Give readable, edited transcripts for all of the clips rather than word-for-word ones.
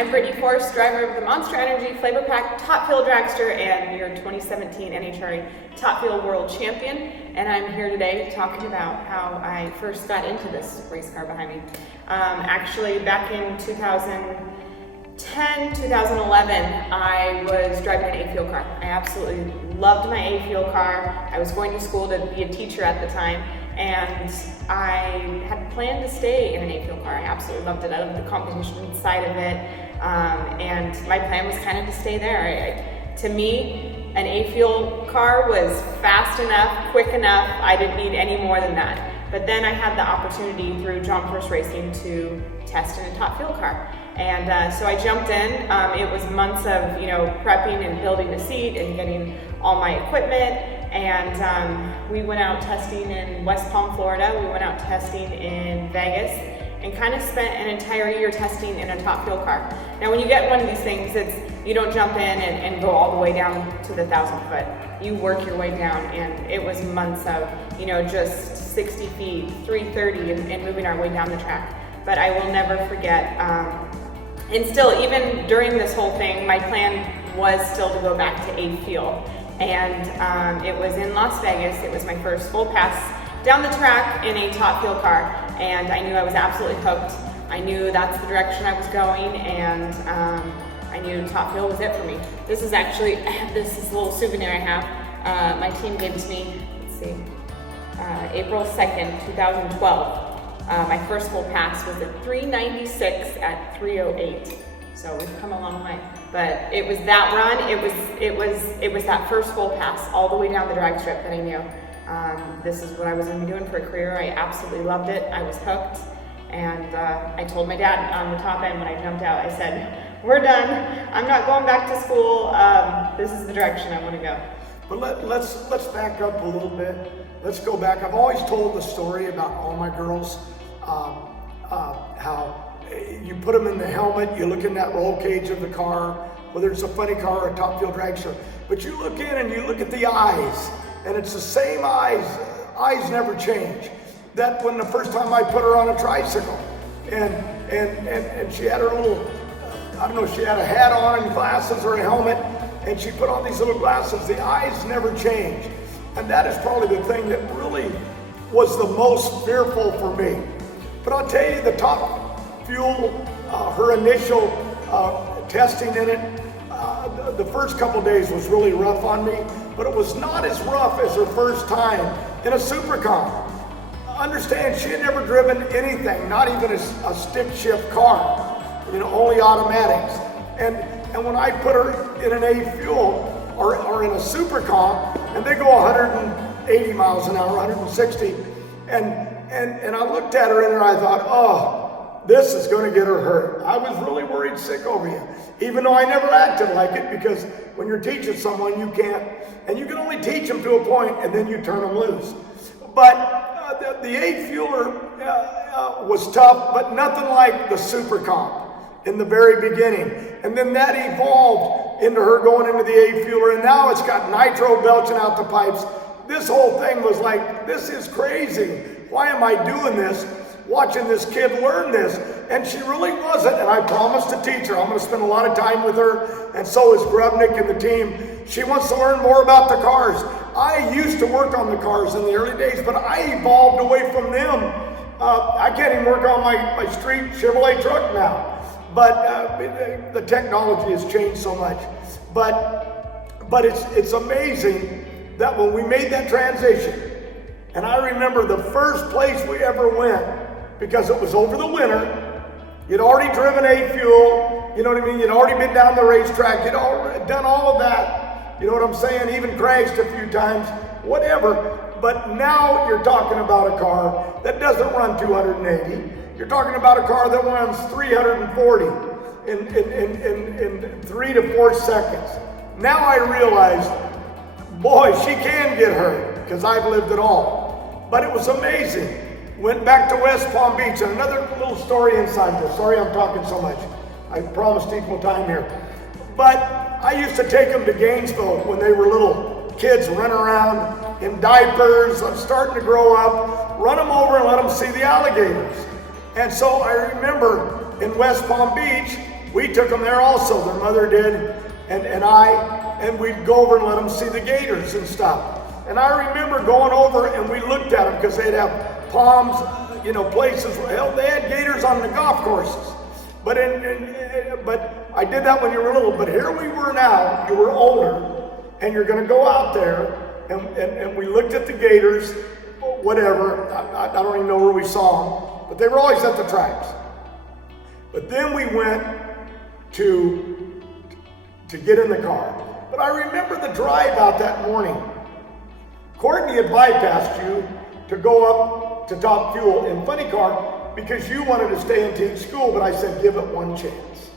I'm Brittany, driver of the Monster Energy Flav-R-Pac Top Fuel Dragster and your 2017 NHRA Top Fuel World Champion. And I'm here today talking about how I first got into this race car behind me. Actually, back in 2010, 2011, I was driving an A-Fuel car. I absolutely loved my A-Fuel car. I was going to school to be a teacher at the time, and I had planned to stay in an A-Fuel car. I absolutely loved it. I loved the competition side of it, and my plan was kind of to stay there. To me, an A-Fuel car was fast enough, quick enough. I didn't need any more than that. But then I had the opportunity through John Force Racing to test in a Top Fuel car. And so I jumped in. It was months of prepping and building the seat and getting all my equipment. And we went out testing in West Palm, Florida. We went out testing in Vegas and kind of spent an entire year testing in a Top Fuel car. Now when you get one of these things, you don't jump in and go all the way down to the 1,000 foot. You work your way down, and it was months of just 60 feet, 330, and moving our way down the track. But I will never forget, and still, even during this whole thing, my plan was still to go back to A-Fuel. And it was in Las Vegas. It was my first full pass down the track in a Top Fuel car, and I knew I was absolutely hooked. I knew that's the direction I was going, and I knew Top Fuel was it for me. This is actually, this is a little souvenir I have. My team gave it to me, let's see, April 2nd, 2012. My first full pass was a 396 at 308. So we've come a long way. But it was that run, it was that first full pass all the way down the drag strip that I knew. This is what I was gonna be doing for a career. I absolutely loved it. I was hooked. And I told my dad on the top end when I jumped out, I said, we're done. I'm not going back to school. This is the direction I wanna go. But let's back up a little bit. Let's go back. I've always told the story about all my girls, how you put them in the helmet, you look in that roll cage of the car, whether it's a funny car or a Top Fuel dragster, but you look in and you look at the eyes, and it's the same eyes. Eyes never change. That when the first time I put her on a tricycle, and she had her little, I don't know, she had a hat on and glasses or a helmet, and she put on these little glasses, the eyes never change. And that is probably the thing that really was the most fearful for me. But I'll tell you, the Top Fuel, her initial testing in it, the first couple days was really rough on me, but it was not as rough as her first time in a Super Comp. Understand, she had never driven anything, not even a stick shift car, only automatics. And when I put her in an A-Fuel or in a Super Comp, and they go 180 miles an hour, 160, and I looked at her and I thought, oh, this is going to get her hurt. I was really worried sick over you, even though I never acted like it, because when you're teaching someone, you can't, and you can only teach them to a point, and then you turn them loose. But the A-Fueler was tough, but nothing like the Super Comp in the very beginning. And then that evolved into her going into the A-Fueler, and now it's got nitro belching out the pipes. This whole thing was like, this is crazy. Why am I doing this? Watching this kid learn this. And she really wasn't, and I promised to teach her. I'm gonna spend a lot of time with her, and so is Grubnick and the team. She wants to learn more about the cars. I used to work on the cars in the early days, but I evolved away from them. I can't even work on my street Chevrolet truck now. But the technology has changed so much. But it's amazing that when we made that transition, and I remember the first place we ever went, because it was over the winter, you'd already driven A-Fuel, you know what I mean? You'd already been down the racetrack, you'd already done all of that, you know what I'm saying? Even crashed a few times, whatever. But now you're talking about a car that doesn't run 280. You're talking about a car that runs 340 in 3 to 4 seconds. Now I realized, boy, she can get hurt, because I've lived it all. But it was amazing. Went back to West Palm Beach, and another little story inside this. Sorry I'm talking so much. I promised equal time here. But I used to take them to Gainesville when they were little kids running around in diapers, starting to grow up, run them over and let them see the alligators. And so I remember in West Palm Beach, we took them there also. Their mother did, and we'd go over and let them see the gators and stuff. And I remember going over and we looked at them because they'd have palms, places. Hell, they had gators on the golf courses. But I did that when you were little. But here we were now. You were older, and you're going to go out there, and we looked at the gators, whatever. I don't even know where we saw them, but they were always at the tracks. But then we went to get in the car. But I remember the drive out that morning. Courtney had bypassed you to go up to Top Fuel in Funny Car because you wanted to stay and teach school, but I said, give it one chance.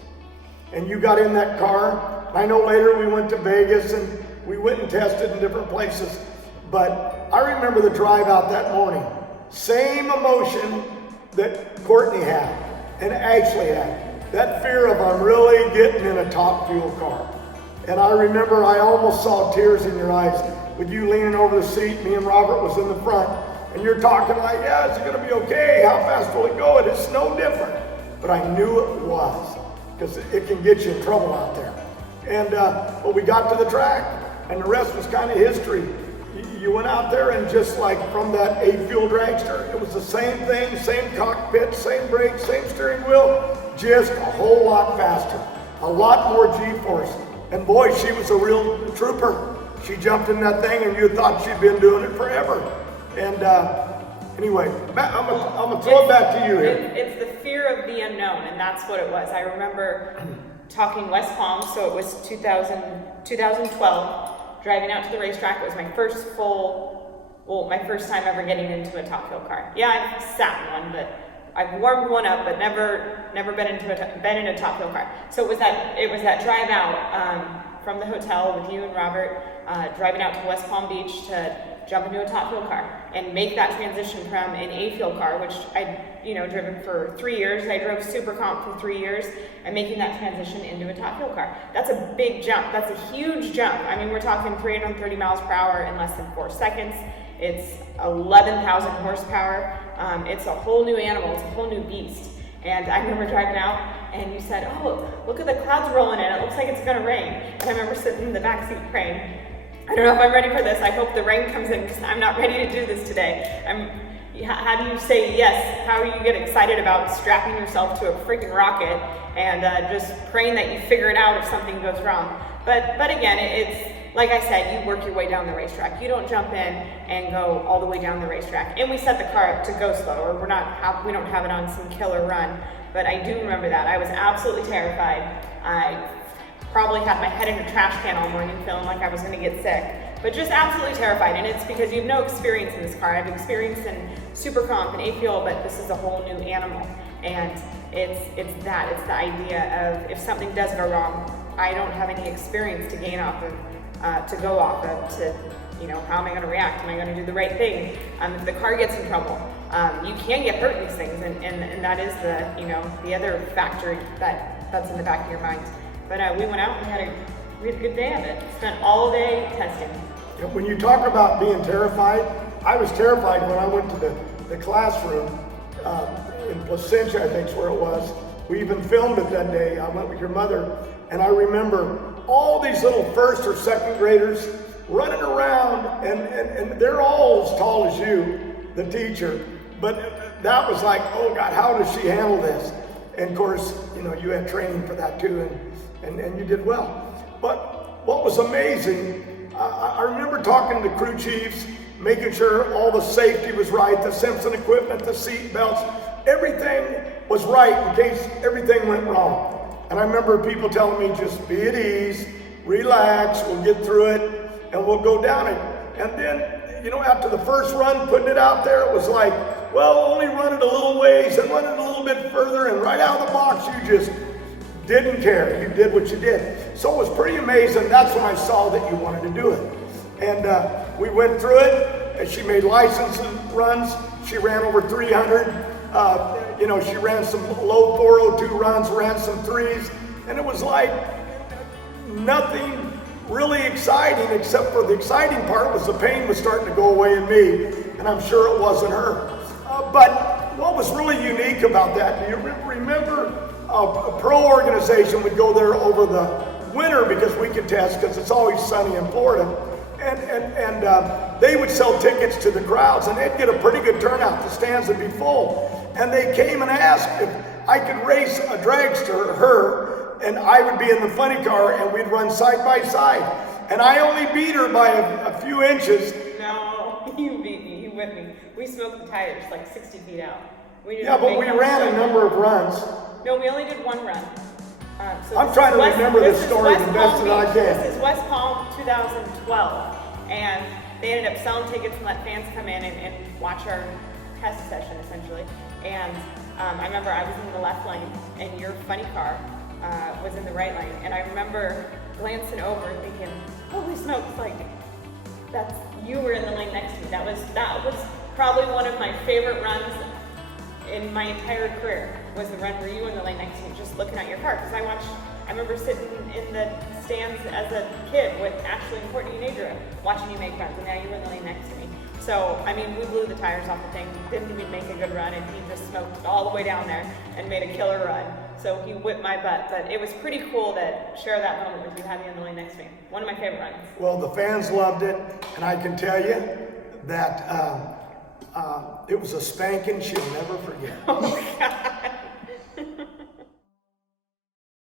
And you got in that car. I know later we went to Vegas and we went and tested in different places, but I remember the drive out that morning. Same emotion that Courtney had and Ashley had. That fear of I'm really getting in a Top Fuel car. And I remember I almost saw tears in your eyes with you leaning over the seat. Me and Robert was in the front, and you're talking like, yeah, is it gonna be okay? How fast will it go? And it's no different. But I knew it was, because it can get you in trouble out there. And but we got to the track, and the rest was kind of history. You went out there, and just like from that 8-fuel dragster, it was the same thing, same cockpit, same brakes, same steering wheel, just a whole lot faster, a lot more G-force. And boy, she was a real trooper. She jumped in that thing, and you thought she'd been doing it forever. And anyway, I'm gonna throw it back to you here. It's the fear of the unknown, and that's what it was. I remember talking West Palm, so it was 2012, driving out to the racetrack. It was my first my first time ever getting into a Top Fuel car. Yeah, I've sat in one, but I've warmed one up, but never been in a Top Fuel car. So it was that drive out from the hotel with you and Robert, driving out to West Palm Beach to jump into a Top Fuel car and make that transition from an A-Fuel car, which I'd driven for 3 years. I drove Super Comp for 3 years, and making that transition into a Top Fuel car. That's a big jump. That's a huge jump. I mean, we're talking 330 miles per hour in less than 4 seconds. It's 11,000 horsepower. It's a whole new animal. It's a whole new beast. And I remember driving out, and you said, oh, look at the clouds rolling in. It looks like it's going to rain. And I remember sitting in the back seat praying, I don't know if I'm ready for this. I hope the rain comes in, because I'm not ready to do this today. How do you say yes? How do you get excited about strapping yourself to a freaking rocket and just praying that you figure it out if something goes wrong? But again, it's like I said, you work your way down the racetrack. You don't jump in and go all the way down the racetrack. And we set the car up to go slower. We don't have it on some killer run. But I do remember that. I was absolutely terrified. I probably had my head in a trash can all morning, feeling like I was going to get sick. But just absolutely terrified. And it's because you have no experience in this car. I've experienced in Super Comp and A-Fuel, but this is a whole new animal. And it's the idea of if something does go wrong, I don't have any experience to gain off of. To go off of, how am I going to react? Am I going to do the right thing? If the car gets in trouble, you can get hurt in these things, and that is the other factor that's in the back of your mind. But we went out and we had a good day of it. Spent all day testing. When you talk about being terrified, I was terrified when I went to the classroom in Placentia, I think is where it was. We even filmed it that day. I went with your mother, and I remember all these little first or second graders running around, and they're all as tall as you, the teacher. But that was like, oh God, how does she handle this? And of course, you had training for that too, and you did well. But what was amazing, I remember talking to crew chiefs, making sure all the safety was right, the Simpson equipment, the seat belts, everything was right in case everything went wrong. And I remember people telling me, just be at ease, relax, we'll get through it, and we'll go down it. And then, after the first run, putting it out there, it was like, well, only run it a little ways and run it a little bit further, and right out of the box, you just didn't care. You did what you did. So it was pretty amazing. That's when I saw that you wanted to do it. And we went through it, and she made license runs. She ran over 300. She ran some low 402 runs, ran some threes, and it was like nothing really exciting, except for the exciting part was the pain was starting to go away in me, and I'm sure it wasn't her. But what was really unique about that, do you remember a pro organization would go there over the winter because we could test because it's always sunny in Florida. And they would sell tickets to the crowds and they'd get a pretty good turnout. The stands would be full. And they came and asked if I could race a dragster, her, and I would be in the funny car and we'd run side by side. And I only beat her by a few inches. No, you beat me, you whipped me. We smoked the tires like 60 feet out. Yeah, but we ran a number of runs. No, we only did one run. I'm trying to remember this story the best that I can. This is West Palm 2012, and they ended up selling tickets and let fans come in and watch our test session, essentially. And I remember I was in the left lane, and your funny car was in the right lane. And I remember glancing over and thinking, holy smokes, like, you were in the lane next to me. That was probably one of my favorite runs in my entire career, was the run where you were in the lane next to me, just looking at your car. Because I remember sitting in the stands as a kid with Ashley and Courtney and Adria, watching you make runs, and now you were in the lane next to me. So, I mean, we blew the tires off the thing, didn't even make a good run, and he just smoked all the way down there and made a killer run. So he whipped my butt, but it was pretty cool to share that moment with you, having you in the lane next to me. One of my favorite runs. Well, the fans loved it, and I can tell you that it was a spanking she'll never forget. Oh, God.